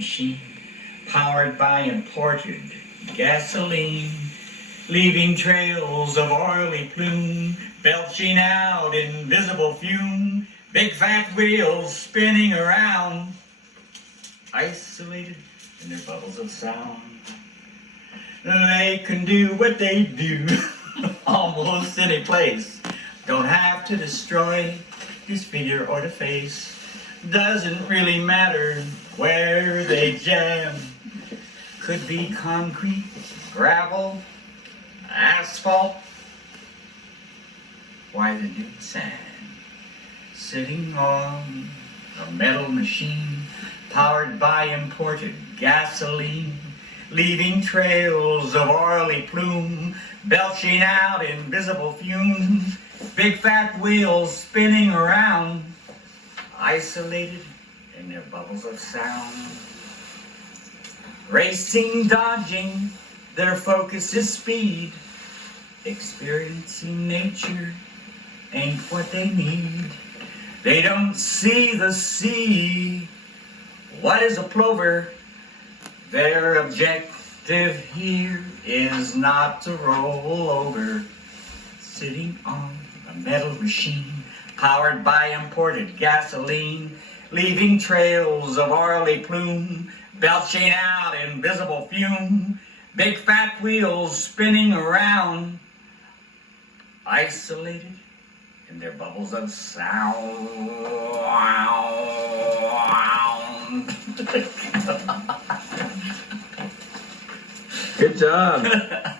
machine powered by imported gasoline, leaving trails of oily plume, belching out invisible fume, big fat wheels spinning around, isolated in their bubbles of sound. They can do what they do almost any place. Don't have to destroy his figure or the face. Doesn't really matter where they jam. Could be concrete, gravel, asphalt. Why the new sand? Sitting on a metal machine powered by imported gasoline, leaving trails of oily plume, belching out invisible fumes, big fat wheels spinning around, isolated in their bubbles of sound. Racing, dodging, their focus is speed. Experiencing nature ain't what they need. They don't see the sea. What is a plover? Their objective here is not to roll over. Sitting on a metal machine powered by imported gasoline, leaving trails of oily plume, belching out invisible fume, big fat wheels spinning around, isolated in their bubbles of sound. Good job.